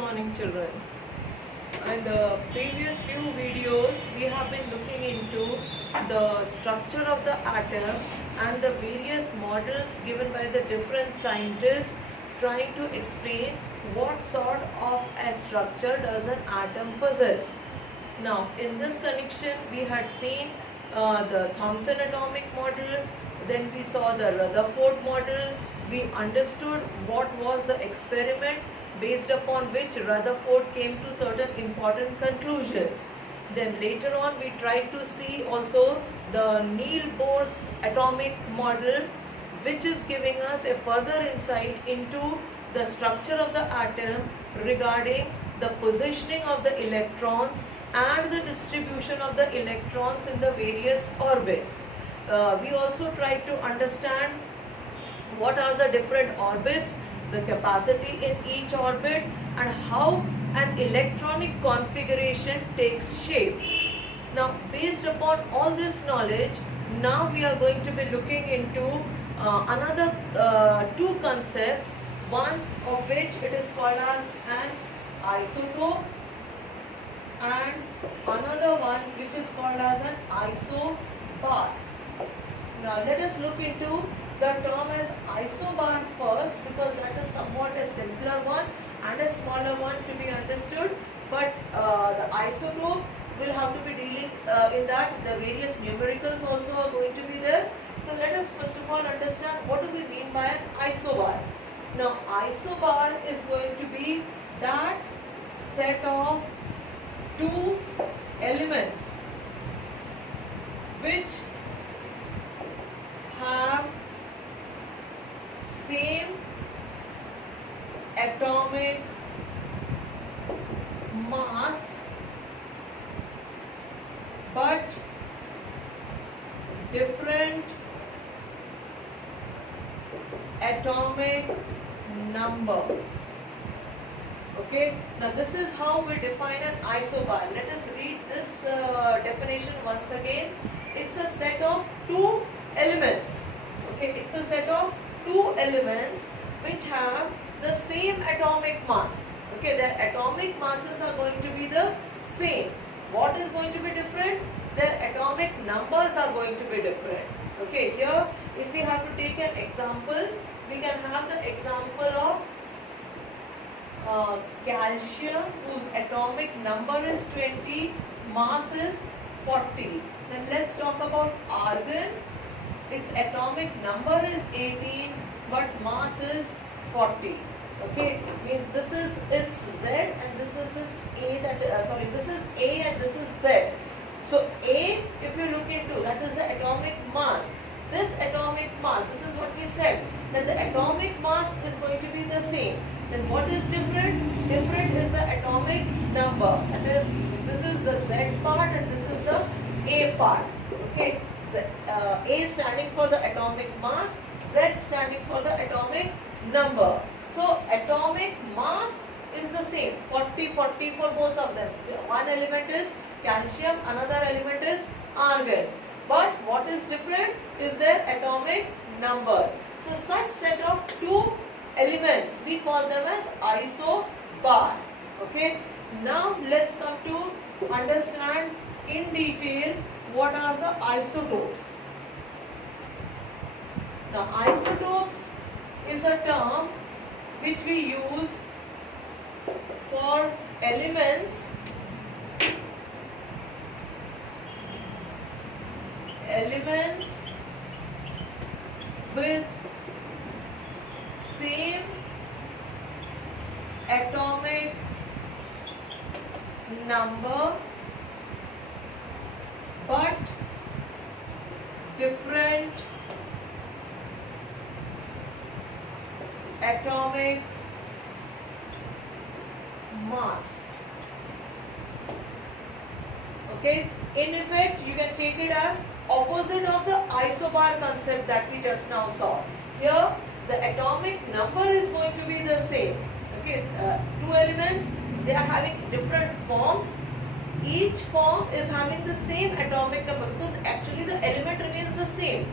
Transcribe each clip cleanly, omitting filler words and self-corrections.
morning, children. In the previous few videos, we have been looking into the structure of the atom and the various models given by the different scientists trying to explain what sort of a structure does an atom possess. Now, in this connection, we had seen the Thomson atomic model, then we saw the Rutherford model, we understood what was the experiment based upon which Rutherford came to certain important conclusions. Then later on we tried to see also the Niels Bohr's atomic model, which is giving us a further insight into the structure of the atom regarding the positioning of the electrons and the distribution of the electrons in the various orbits. We also tried to understand what are the different orbits, the capacity in each orbit, and how an electronic configuration takes shape. Now, based upon all this knowledge, now we are going to be looking into another two concepts, one of which it is called as an isotope, and another one which is called as an isobar. Now let us look into the term as isobar first, because that is somewhat a simpler one and a smaller one to be understood, but the isotope will have to be dealing in that the various numericals also are going to be there. So let us first of all understand what do we mean by an isobar. Now isobar is going to be that set of two elements which have same atomic mass but different atomic number. Okay, now this is how we define an isobar. Let us read this definition once again. It's a set of two elements. Okay, it's a set of two elements which have the same atomic mass. Okay, their atomic masses are going to be the same. What is going to be different? Their atomic numbers are going to be different. Okay, here if we have to take an example, we can have the example of calcium, whose atomic number is 20, mass is 40. Then let's talk about argon. Its atomic number is 18, but mass is 40. Okay, means this is its Z and this is its A. This is A and this is Z. So A, if you look into, that is the atomic mass. This atomic mass, this is what we said, that the atomic mass is going to be the same. Then what is different? Different is the atomic number. That is, this is the Z part and this is the A part. Okay, A standing for the atomic mass, Z standing for the atomic number. So atomic mass is the same, 40, 40 for both of them. One element is calcium, another element is argon. But what is different is their atomic number. So such set of two elements, we call them as isobars. Okay. Now let's come to understand in detail what are the isotopes. Now isotopes is a term which we use for elements with same atomic number but different atomic mass. Okay, in effect you can take it as opposite of the isobar concept that we just now saw. Here the atomic number is going to be the same. Okay, two elements, they are having different forms. Each form is having the same atomic number because actually the element remains the same.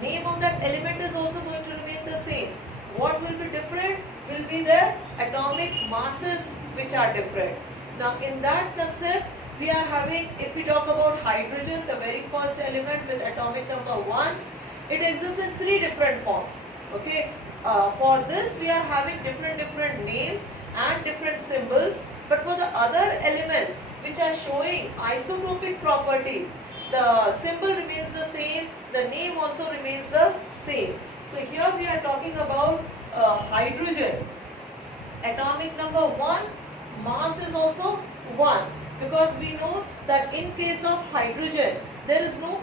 Name of that element is also going to remain the same. What will be different? will be their atomic masses which are different. Now in that concept, we are having, if we talk about hydrogen, the very first element with atomic number 1, it exists in 3 different forms. Okay, for this we are having different names and different symbols, but for the other elements which are showing isotopic property, the symbol remains the same, the name also remains the same. So here we are talking about hydrogen. Atomic number 1, mass is also 1, because we know that in case of hydrogen there is no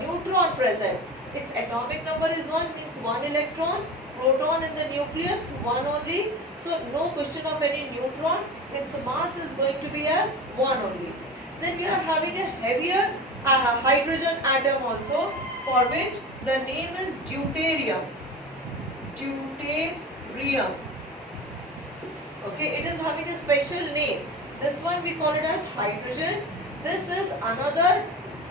neutron present. Its atomic number is 1, means 1 electron, proton in the nucleus 1 only, so no question of any neutron. Its mass is going to be as 1 only. Then we are having a heavier hydrogen atom also, for which the name is deuterium. Deuterium. Okay, it is having a special name. This one we call it as hydrogen. This is another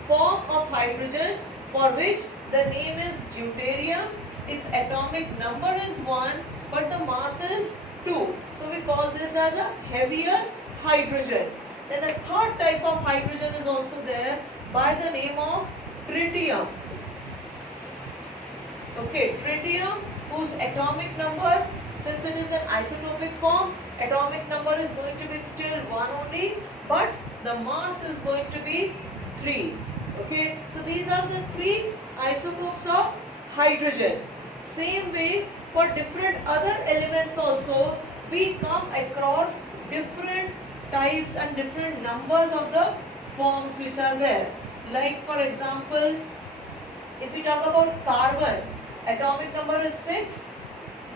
form of hydrogen for which the name is deuterium. Its atomic number is 1, but the mass is 2. So we call this as a heavier hydrogen. Then the third type of hydrogen is also there by the name of tritium. Okay, tritium, whose atomic number, since it is an isotopic form, atomic number is going to be still 1 only, but the mass is going to be 3. Okay, so these are the 3 isotopes of hydrogen. Same way, for different other elements also, we come across different types and different numbers of the forms which are there. Like for example, if we talk about carbon, atomic number is 6.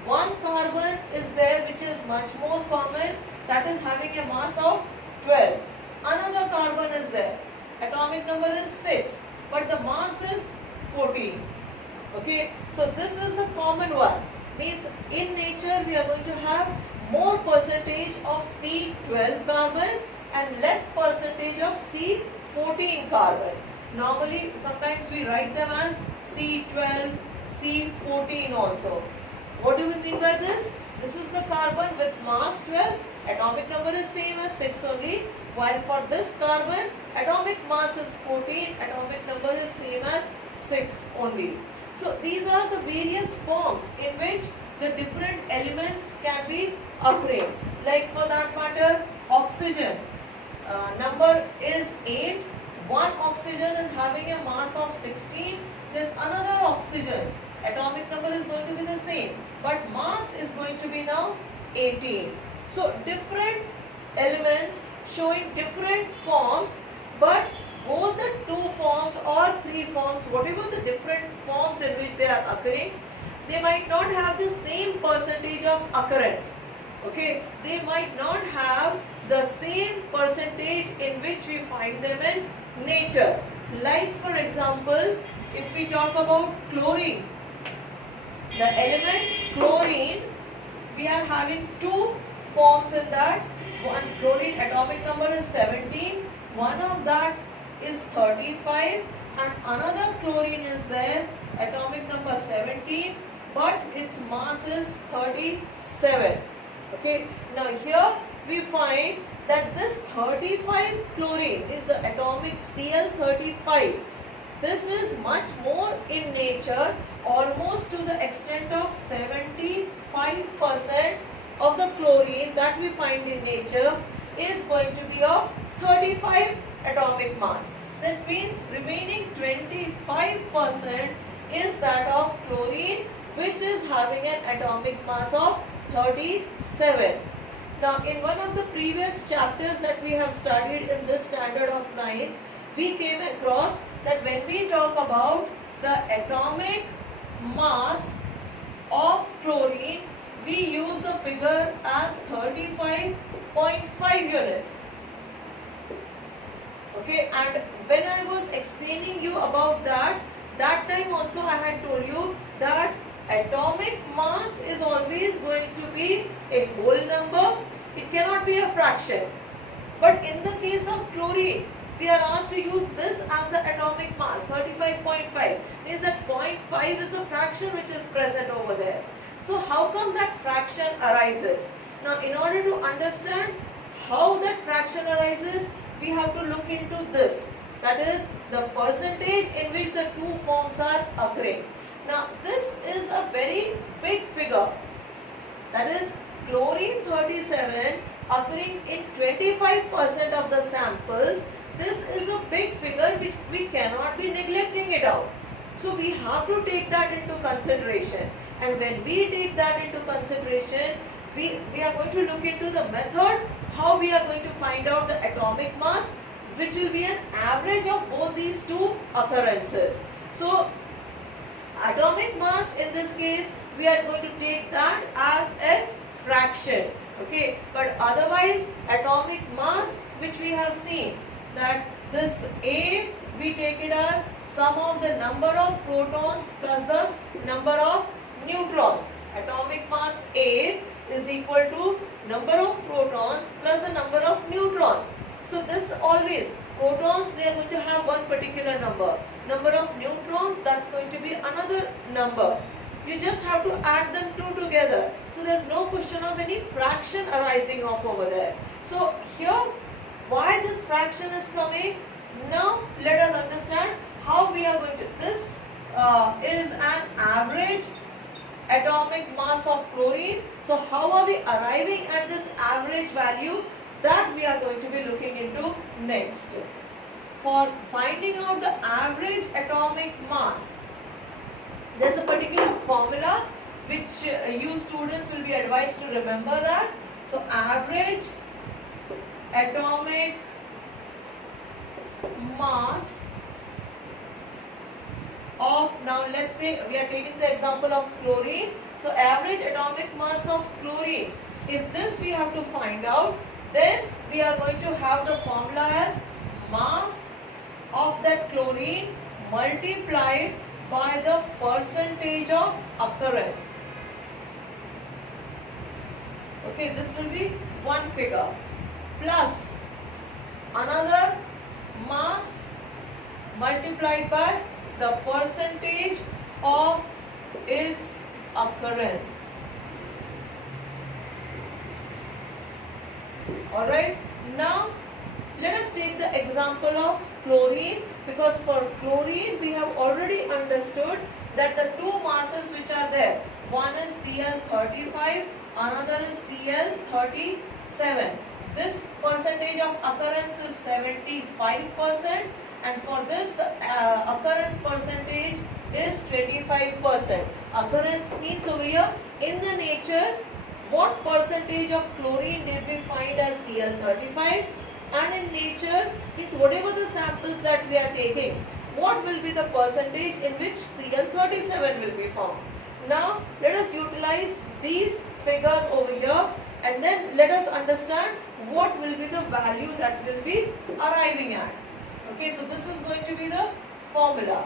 One carbon is there which is much more common, that is having a mass of 12. Another carbon is there, atomic number is 6, but the mass is 14. Okay, so this is the common one. Means in nature we are going to have more percentage of C12 carbon and less percentage of C14 carbon. Normally sometimes we write them as C12, C14 also. What do we mean by this? This is the carbon with mass 12, atomic number is same as 6 only, while for this carbon atomic mass is 14, atomic number is same as 6 only. So these are the various forms in which the different elements can be occurring. Like for that matter, oxygen, number is 8, one oxygen is having a mass of 16, there's another oxygen, atomic number is going to be the same, but mass is going to be now 18. So different elements showing different forms, but both the 2 forms or 3 forms, whatever the different forms in which they are occurring, they might not have the same percentage of occurrence. Okay, they might not have the same percentage in which we find them in nature. Like for example, if we talk about chlorine, the element chlorine, we are having 2 forms in that. One chlorine atomic number is 17, one of that is 35, and another chlorine is there, atomic number 17, but its mass is 37. Okay, now here we find that this 35 chlorine is the atomic Cl35. This is much more in nature, almost to the extent of 75% of the chlorine that we find in nature is going to be of 35 atomic mass. That means remaining 25% is that of chlorine, which is having an atomic mass of 37. Now in one of the previous chapters that we have studied in this standard of 9, we came across that when we talk about the atomic mass of chlorine, we use the figure as 35.5 units. Okay, and when I was explaining you about that time also I had told you that atomic mass is always going to be a whole number. It cannot be a fraction. But in the case of chlorine, we are asked to use this as the atomic mass, 35.5. Means that 0.5 is the fraction which is present over there. So how come that fraction arises? Now in order to understand how that fraction arises, we have to look into this. That is the percentage in which the two forms are occurring. Now this is a very big figure. That is chlorine 37 occurring in 25% of the samples. This is a big figure which we cannot be neglecting it out. So we have to take that into consideration. And when we take that into consideration, we are going to look into the method, how we are going to find out the atomic mass, which will be an average of both these two occurrences. So atomic mass in this case, we are going to take that as a fraction. Okay, but otherwise atomic mass, which we have seen that this A, we take it as sum of the number of protons plus the number of neutrons. Atomic mass A is equal to number of protons plus the number of neutrons. So this always, protons, they are going to have one particular number. Number of neutrons, that's going to be another number. You just have to add them two together. So there's no question of any fraction arising off over there. So here, why this fraction is coming? Now let us understand how we are going to, this is an average atomic mass of chlorine. So how are we arriving at this average value? That we are going to be looking into next. For finding out the average atomic mass, there's a particular formula which you students will be advised to remember that. So average atomic mass of, now let's say we are taking the example of chlorine. So average atomic mass of chlorine, if this we have to find out, then we are going to have the formula as mass of that chlorine multiplied by the percentage of occurrence. Okay, this will be one figure plus another mass multiplied by the percentage of its occurrence. Alright, now let us take the example of chlorine, because for chlorine we have already understood that the two masses which are there, one is Cl35, another is Cl37. This percentage of occurrence is 75%, and for this the occurrence percentage is 25%. Occurrence means over here in the nature what percentage of chlorine did we find as Cl35, and in nature means whatever the samples that we are taking, what will be the percentage in which Cl37 will be found. Now let us utilize these figures over here, and then let us understand what will be the value that will be arriving at. Okay, so this is going to be the formula.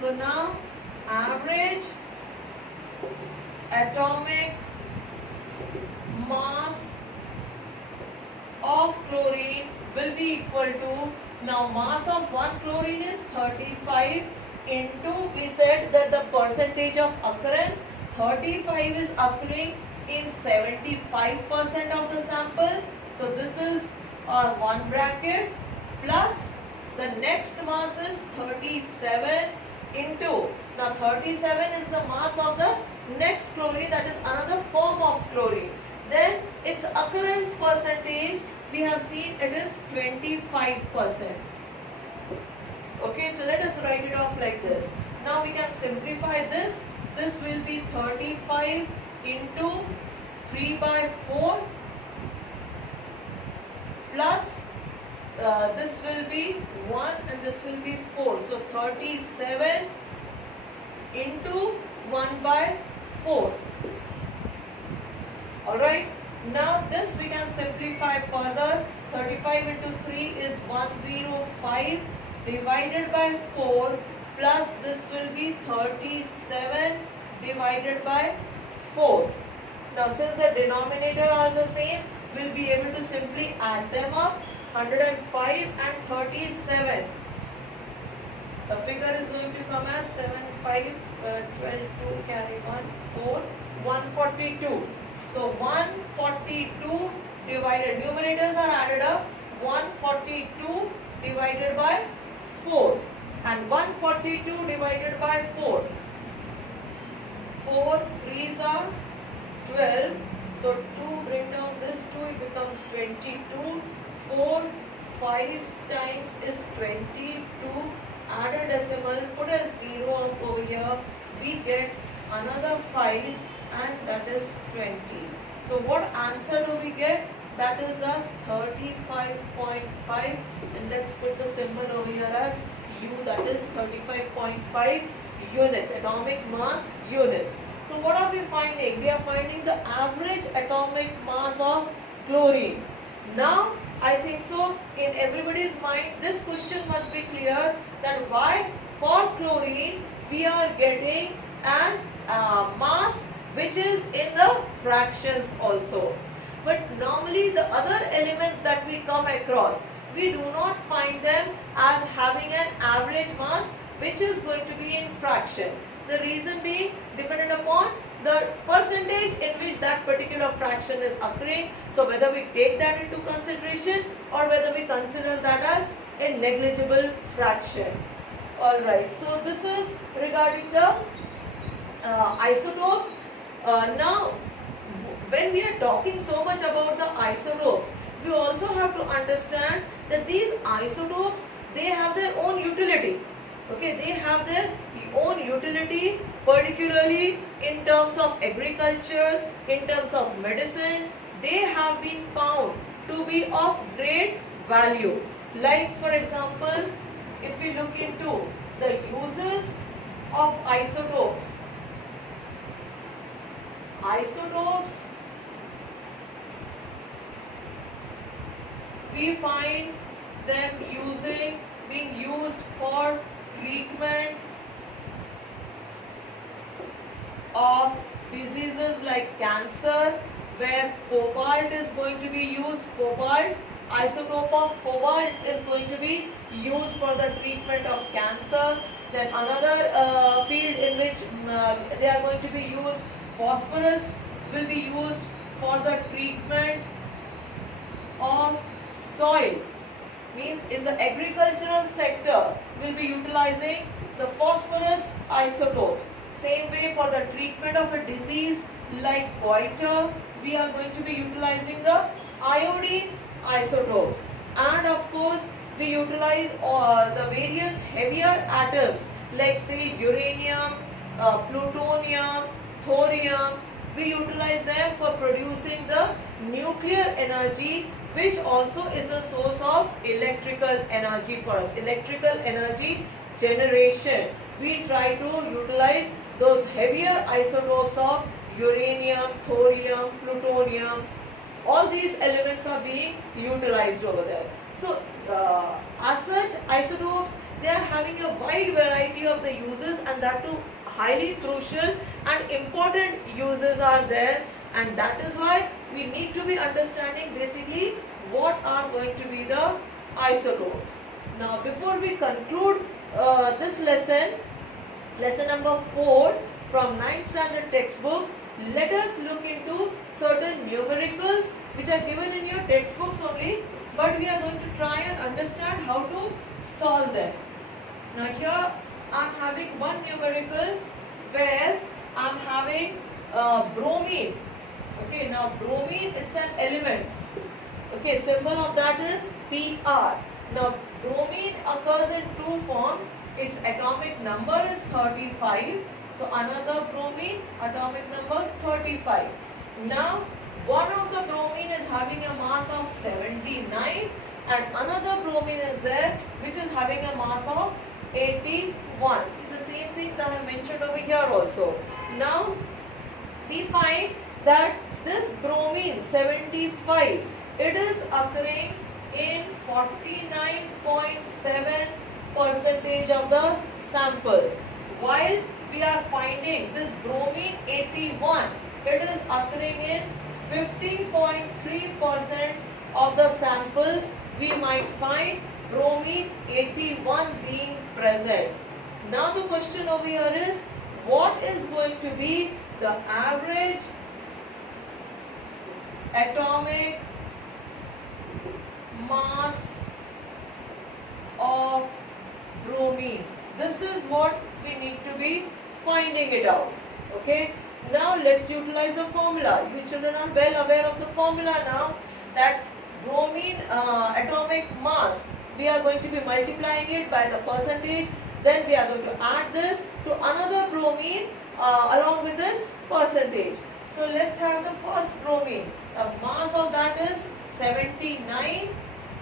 So now average atomic mass of chlorine will be equal to, now mass of one chlorine is 35 into, we said that the percentage of occurrence, 35 is occurring in 75% of the sample. So this is our one bracket plus the next mass is 37 into, now 37 is the mass of the next chlorine, that is another form of chlorine. Then its occurrence percentage, we have seen it is 25%. Okay, so let us write it off like this. Now we can simplify this. This will be 35 into 3 by 4 plus this will be 1 and this will be 4. So 37 into 1 by 4. Alright, now this we can simplify further. 35 into 3 is 105 divided by 4 plus this will be 37 divided by 4. Now since the denominator are the same, we'll be able to simply add them up. 105 and 37. The figure is going to come as 7, 5, 12, 2, carry 1, 4, 142. So 142 divided, numerators are added up, 142 divided by 4 and 142 divided by 4. 4 3s are 12. So to bring down this 2, it becomes 22. 4 5 times is 22. Add a decimal, put a 0 up over here. We get another 5 and that is 20. So what answer do we get? That is as 35.5 and let's put the symbol over here as U, that is 35.5 units, atomic mass units. So what are we finding? We are finding the average atomic mass of chlorine. Now I think so in everybody's mind this question must be clear that why for chlorine we are getting an mass which is in the fractions also. But normally the other elements that we come across, we do not find them as having an average mass which is going to be in fraction. The reason being dependent upon the percentage in which that particular fraction is occurring. So whether we take that into consideration or whether we consider that as a negligible fraction. Alright, so this is regarding the isotopes. Now when we are talking so much about the isotopes, we also have to understand that these isotopes, they have their own utility. Okay, they have their own utility, particularly in terms of agriculture, in terms of medicine. They have been found to be of great value. Like for example, if we look into the uses of isotopes, we find them being used for treatment of diseases like cancer, where cobalt is going to be used. Isotope of cobalt is going to be used for the treatment of cancer. Then another field in which they are going to be used, phosphorus will be used for the treatment of soil. Means in the agricultural sector will be utilizing the phosphorus isotopes. Same way for the treatment of a disease like goiter, we are going to be utilizing the iodine isotopes. And of course we utilize the various heavier atoms like say uranium, plutonium, thorium. We utilize them for producing the nuclear energy, which also is a source of electrical energy for us, electrical energy generation. We try to utilize those heavier isotopes of uranium, thorium, plutonium. All these elements are being utilized over there. So as such, isotopes, they are having a wide variety of the uses, and that too highly crucial and important uses are there, and that is why we need to be understanding basically what are going to be the isotopes. Now before we conclude this lesson number 4 from 9th standard textbook, let us look into certain numericals which are given in your textbooks only, but we are going to try and understand how to solve them. Now here I am having one numerical where I am having bromine. Okay, now bromine, it's an element. Okay, symbol of that is Pr. Now bromine occurs in two forms. Its atomic number is 35. So another bromine, atomic number 35. Now one of the bromine is having a mass of 79 and another bromine is there which is having a mass of 81. See the same things I have mentioned over here also. Now we find that this bromine 75, it is occurring in 49.7% of the samples, while we are finding this bromine 81, it is occurring in 50.3% of the samples. We might find bromine 81 being present. Now the question over here is, what is going to be the average atomic mass of bromine? This is what we need to be finding it out. Okay. Now let's utilize the formula. You children are well aware of the formula now, that bromine atomic mass, we are going to be multiplying it by the percentage. Then we are going to add this to another bromine along with its percentage. So let's have the first bromine. The mass of that is 79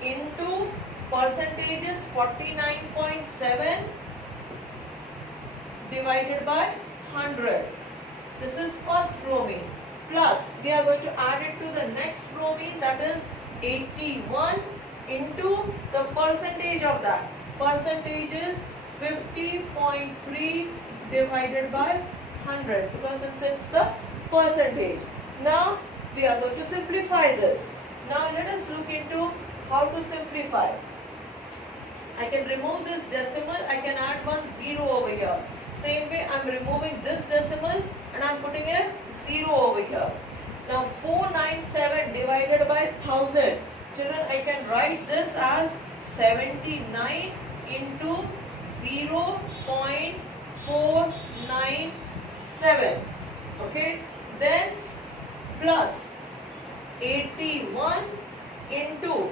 into percentage is 49.7 divided by 100. This is first bromine. Plus we are going to add it to the next bromine, that is 81 into the percentage of that. Percentage is 50.3 divided by 100, because since it's the percentage. Now we are going to simplify this. Now let us look into how to simplify. I can remove this decimal, I can add one 0 over here. Same way I am removing this decimal and I am putting a 0 over here. Now 497 divided by 1000. Children, I can write this as 79 into 0.497. Okay. Then plus 81 into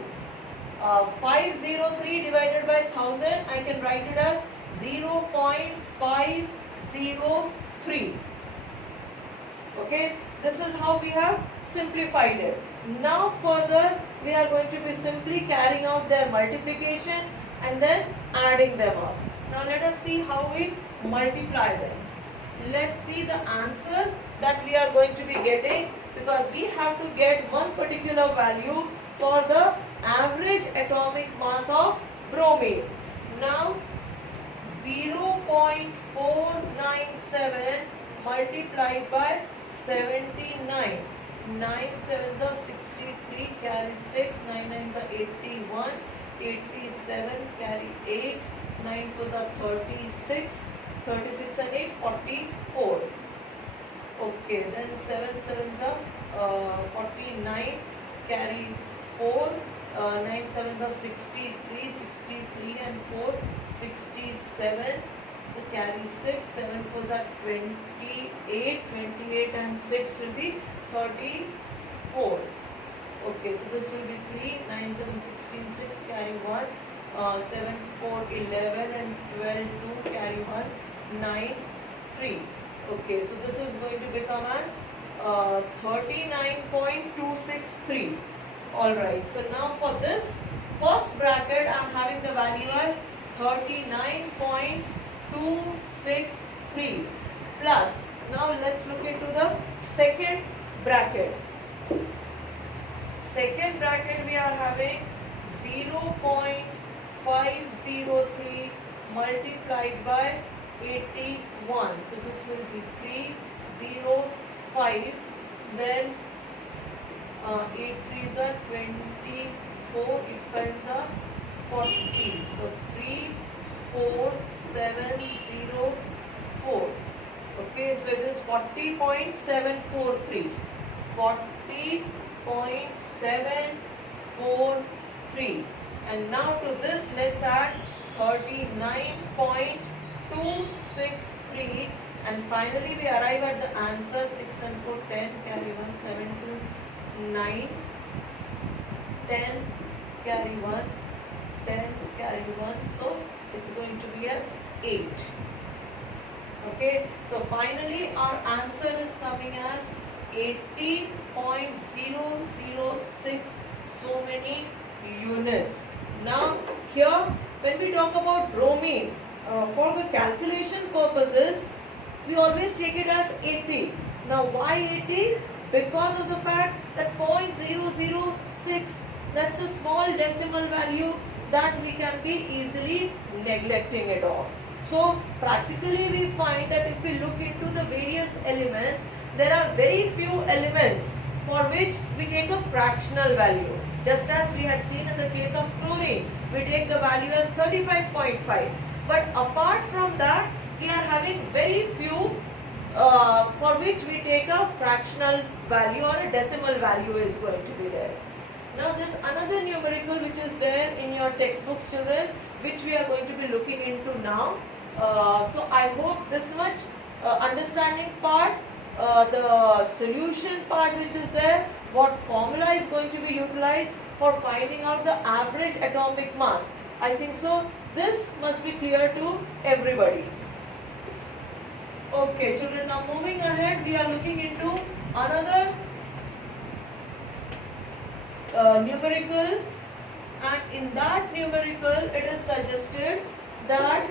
503 divided by 1000. I can write it as 0.503. Okay, this is how we have simplified it. Now further we are going to be simply carrying out their multiplication and then adding them up. Now let us see how we multiply them. Let's see the answer that we are going to be getting, because we have to get one particular value for the average atomic mass of bromine. Now 0.497 multiplied by 79. 9 sevens are 63, carry 6, 9 nines are 81, 87 carry 8, 9 fours are 36, 36 and 8, 44. Okay, then 7 sevens are 49, carry 4, 9 sevens are 63, 63 and 4, 67. So carry 6, 7 fours are 28, 28 and 6 will be 34. Okay, so this will be 3, 9, 7, 16, 6, carry 1, 7, 4, 11 and 12, 2, carry 1, 9, 3. Okay, so this is going to become as 39.263. Alright, so now for this first bracket I am having the value as 39.263 plus. Now let's look into the second bracket. Second bracket we are having 0.503 multiplied by 81. So this will be 305. Then 8 3s are 24, 8 5s are 40. So 34704. Okay, so it is 40.743. 40.743. And now to this let's add 39.263, and finally we arrive at the answer 6 and 4, 10, carry 1, 7, 2, 9, 10, carry 1, 10, carry 1, so it's going to be as 8. Okay, so finally our answer is coming as 80.006, so many units. Now here when we talk about bromine, for the calculation purposes we always take it as 80. Now why 80? Because of the fact that 0.006, that's a small decimal value that we can be easily neglecting it off. So practically we find that if we look into the various elements, there are very few elements for which we take a fractional value. Just as we had seen in the case of chlorine, we take the value as 35.5. But apart from that, we are having very few for which we take a fractional value or a decimal value is going to be there. Now there's another numerical which is there in your textbooks, children, which we are going to be looking into now. So I hope this much understanding part, the solution part which is there, what formula is going to be utilized for finding out the average atomic mass. I think so this must be clear to everybody. Okay children, now moving ahead, we are looking into another numerical, and in that numerical it is suggested that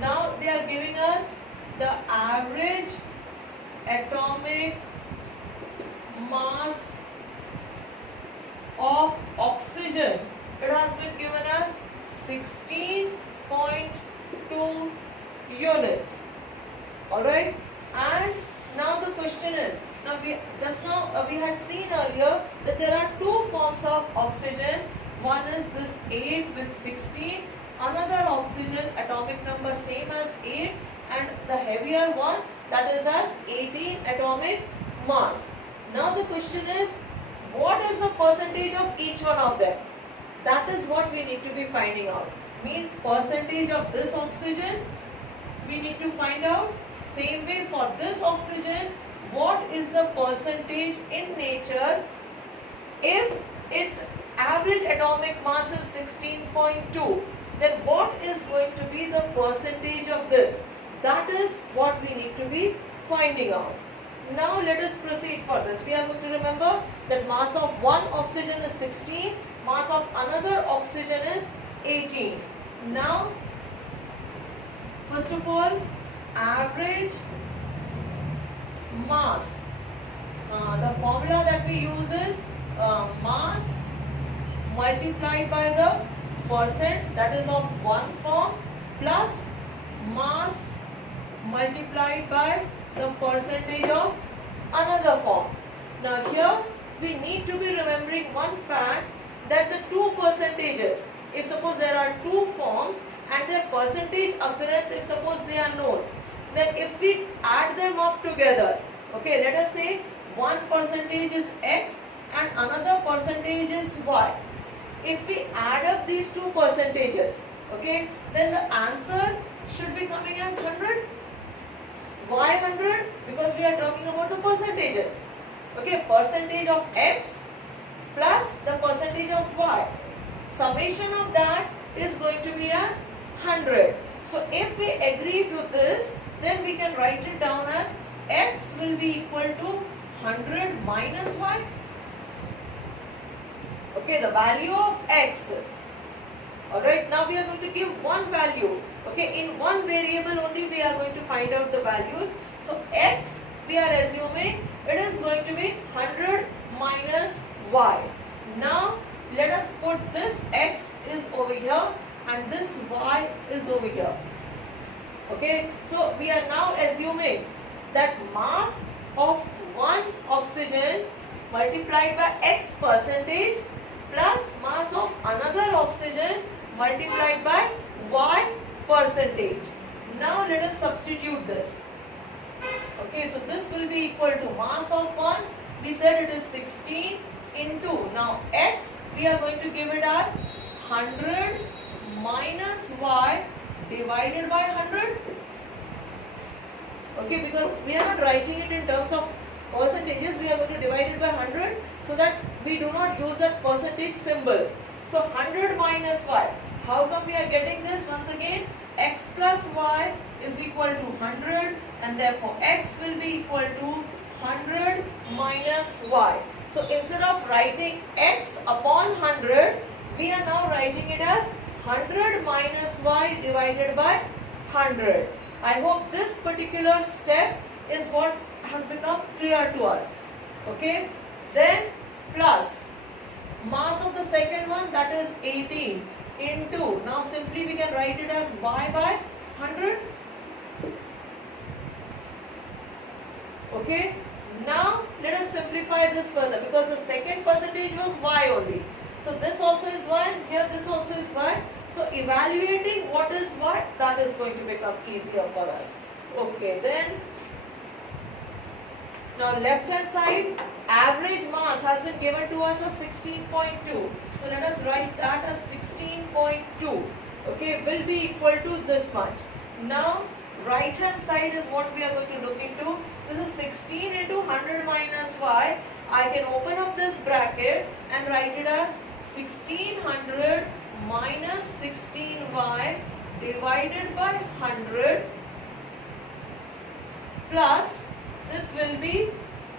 now they are giving us the average atomic mass of oxygen. It has been given as 16.2 units. Alright, and now the question is, now we had seen earlier that there are two forms of oxygen. One is this 8 with 16, another oxygen atomic number same as 8, and the heavier one that is as 18 atomic mass. Now the question is, what is the percentage of each one of them? That is what we need to be finding out. Means percentage of this oxygen we need to find out. Same way for this oxygen, what is the percentage in nature if its average atomic mass is 16.2, then what is going to be the percentage of this? That is what we need to be finding out. Now let us proceed for this. We are going to remember that mass of one oxygen is 16, mass of another oxygen is 18. Now, first of all, average mass. The formula that we use is mass multiplied by the percent, that is of one form, plus mass multiplied by the percentage of another form. Now here we need to be remembering one fact, that the two percentages, if suppose there are two forms and their percentage occurrence, if suppose they are known, then if we add them up together, okay, let us say one percentage is X and another percentage is Y. If we add up these two percentages, okay, then the answer should be coming as 100. Why 100? Because we are talking about the percentages. Okay, percentage of X plus the percentage of Y. Summation of that is going to be as 100. So if we agree to this, then we can write it down as X will be equal to 100 minus Y. Okay, the value of X. Alright, now we are going to give one value. Okay, in one variable only we are going to find out the values. So X, we are assuming it is going to be 100 minus Y. Now let us put this X is over here and this Y is over here. Okay, so we are now assuming that mass of one oxygen multiplied by X percentage plus mass of another oxygen multiplied by Y percentage. Now let us substitute this. Okay, so this will be equal to mass of 1, we said it is 16 into, now X we are going to give it as 100 minus Y divided by 100. Okay, because we are not writing it in terms of percentages, we are going to divide it by 100 so that we do not use that percentage symbol. So 100 minus Y. How come we are getting this? Once again, X plus Y is equal to 100 and therefore X will be equal to 100 minus Y. So instead of writing X upon 100, we are now writing it as 100 minus Y divided by 100. I hope this particular step is what has become clear to us. Okay, then plus mass of the second one, that is 18 into, now simply we can write it as Y by 100. Okay, now let us simplify this this further because the second percentage was y only. So this also is y and here this also is y. So evaluating what is y, that is going to become easier for us. Okay, then now left hand side, average mass has been given to us as 16.2. So let us write that as 16.2. Okay, will be equal to this much. Now right hand side is what we are going to look into. This is 16 into 100 minus y. I can open up this bracket and write it as 1600 minus 16y divided by 100 plus this will be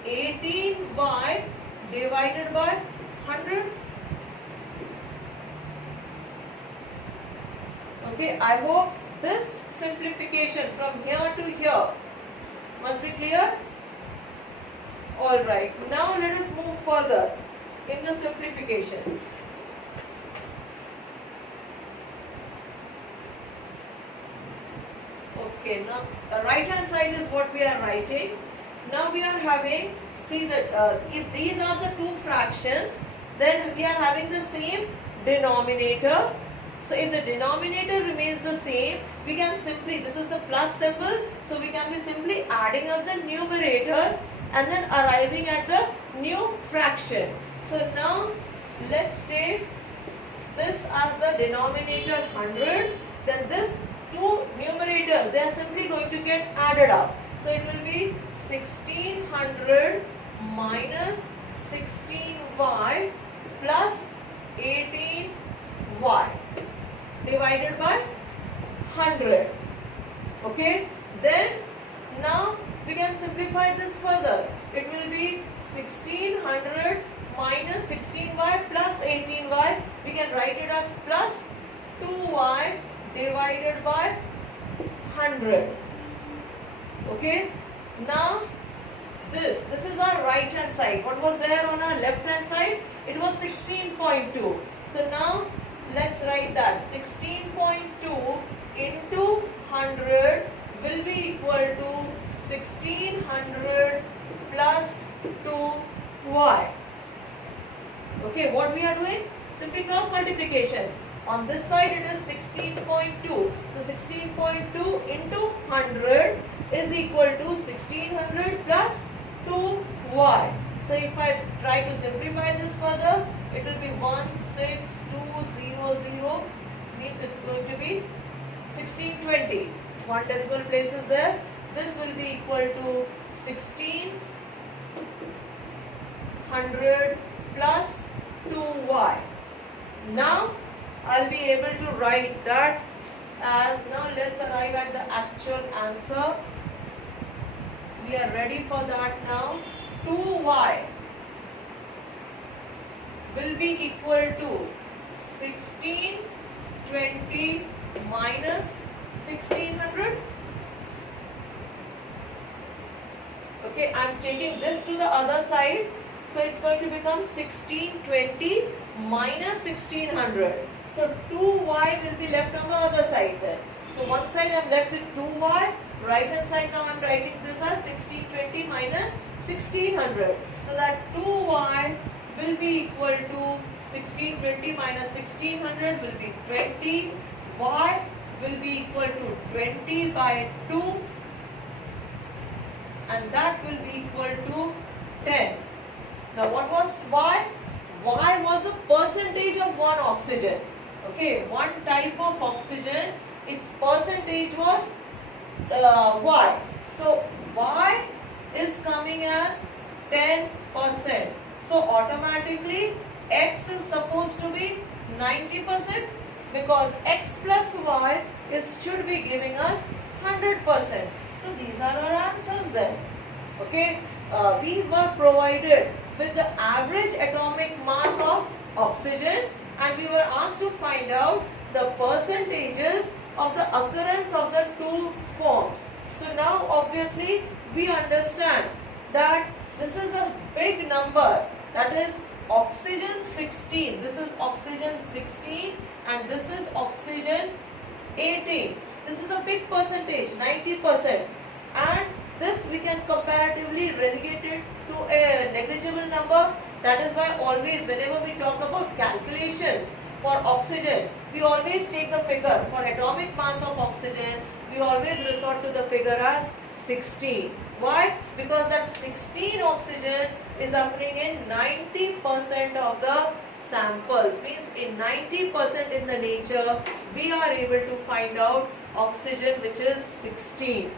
18y divided by 100. Okay, I hope this simplification from here to here must be clear. Alright, now let us move further in the simplification. Okay, now the right hand side is what we are writing. Now we are having, see that if these are the two fractions, then we are having the same denominator. So if the denominator remains the same, we can simply, this is the plus symbol, so we can be simply adding up the numerators and then arriving at the new fraction. So now let's take this as the denominator 100, then this two numerators, they are simply going to get added up. So it will be 1600 minus 16y plus 18y divided by 100. Okay, then now we can simplify this further. It will be 1600 minus 16y plus 18y. We can write it as plus 2y divided by 100. Okay, now this is our right hand side. What was there on our left hand side? It was 16.2. So now let's write that 16.2 into 100 will be equal to 1600 plus 2y. Okay, what we are doing? Simply cross multiplication. On this side it is 16.2. So 16.2 into 100 is equal to 1600 plus 2y. So if I try to simplify this further, it will be 16200, means it's going to be 1620. One decimal place is there. This will be equal to 1600 plus 2y. Now I'll be able to write that as, now let's arrive at the actual answer. We are ready for that now. 2y will be equal to 1620 minus 1600. Okay, I'm taking this to the other side. So it's going to become 1620 minus 1600. So 2y will be left on the other side then. So one side I'm left with 2y. Right hand side now I'm writing this as 1620 minus 1600. So that 2y will be equal to 1620 minus 1600 will be 20. Y will be equal to 20 by 2. And that will be equal to 10. Now what was Y? Y was the percentage of one oxygen. Okay, one type of oxygen, its percentage was Y. So Y is coming as 10%. So automatically X is supposed to be 90% because X plus Y should be giving us 100%. So these are our answers then. Okay, we were provided with the average atomic mass of oxygen and we were asked to find out the percentages of the occurrence of the two forms. So now obviously we understand that this is a big number, that is oxygen 16. This is oxygen 16 and this is oxygen 18. This is a big percentage, 90%. And this we can comparatively relegate it to a negligible number number. That is why always whenever we talk about calculations for oxygen, we always take the figure for atomic mass of oxygen. We always resort to the figure as 16. Why? Because that 16 oxygen is occurring in 90% of the samples. Means in 90% in the nature, we are able to find out oxygen which is 16.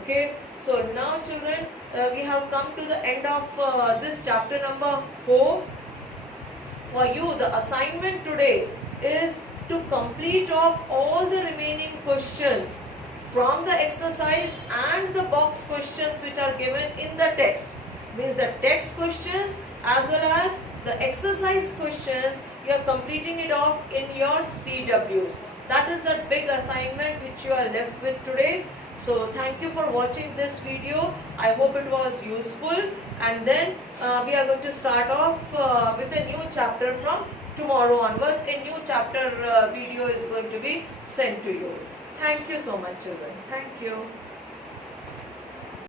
Okay. So now children, we have come to the end of this chapter number 4. For you, the assignment today is to complete off all the remaining questions from the exercise and the box questions which are given in the text. Means the text questions as well as the exercise questions, you are completing it off in your CWs. That is the big assignment which you are left with today. So thank you for watching this video. I hope it was useful, and then we are going to start off with a new chapter from tomorrow onwards. A new chapter video is going to be sent to you. Thank you so much children. Thank you.